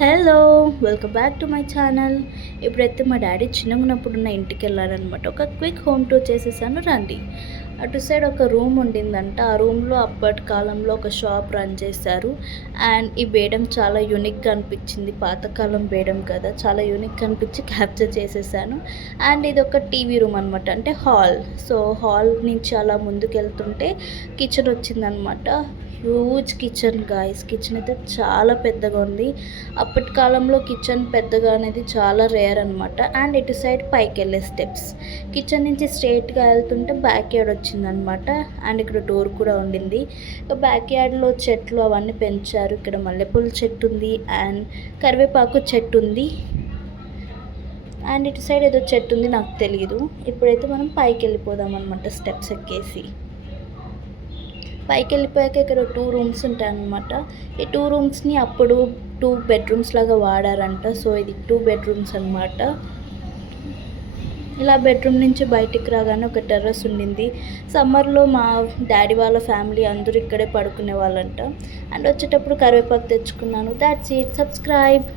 Hello, welcome back to my channel. ఇప్పుడైతే మా daddy చిన్నగా ఉన్నప్పుడున్న ఇంటికి వెళ్ళారనమాట. ఒక క్విక్ హోమ్ టూర్ చేసేసాను, రండి. అటు సైడ్ ఒక రూమ్ ఉండిందంట. ఆ రూమ్లో అప్పటి కాలంలో ఒక షాప్ రన్ చేశారు. అండ్ ఈ బేడం చాలా యూనిక్గా అనిపించింది. పాతకాలం బేడం కదా, చాలా యూనిక్గా అనిపించి క్యాప్చర్ చేసేసాను. అండ్ ఇది ఒక టీవీ రూమ్ అనమాట, అంటే హాల్. సో హాల్ నుంచి అలా ముందుకు వెళ్తుంటే కిచెన్ వచ్చిందనమాట. Huge kitchen guys. కిచెన్ అయితే చాలా పెద్దగా ఉంది. అప్పటి కాలంలో కిచెన్ పెద్దగా అనేది చాలా రేర్ అనమాట. అండ్ ఇటు సైడ్ పైకి వెళ్ళే స్టెప్స్. కిచెన్ నుంచి స్ట్రైట్గా వెళ్తుంటే బ్యాక్ యార్డ్ వచ్చిందనమాట. అండ్ ఇక్కడ డోర్ కూడా ఉండింది. బ్యాక్ యార్డ్లో చెట్లు అవన్నీ పెంచారు. ఇక్కడ మల్లెపూల చెట్టు ఉంది అండ్ కరివేపాకు చెట్టు ఉంది. అండ్ ఇటు సైడ్ ఏదో చెట్టు ఉంది, నాకు తెలియదు. ఇప్పుడైతే మనం పైకి వెళ్ళిపోదాం అనమాట, స్టెప్స్ ఎక్కేసి. పైకి వెళ్ళిపోయాక ఇక్కడ 2 రూమ్స్ ఉంటాయన్నమాట. ఈ 2 రూమ్స్ని అప్పుడు 2 బెడ్రూమ్స్ లాగా వాడారంట. సో ఇది 2 బెడ్రూమ్స్ అనమాట. ఇలా బెడ్రూమ్ నుంచి బయటికి రాగానే ఒక టెర్రస్ ఉండింది. సమ్మర్లో మా డాడీ వాళ్ళ ఫ్యామిలీ అందరూ ఇక్కడే పడుకునే వాళ్ళంట. అండ్ వచ్చేటప్పుడు కరివేపాకు తెచ్చుకున్నాను. That's it. సబ్స్క్రైబ్.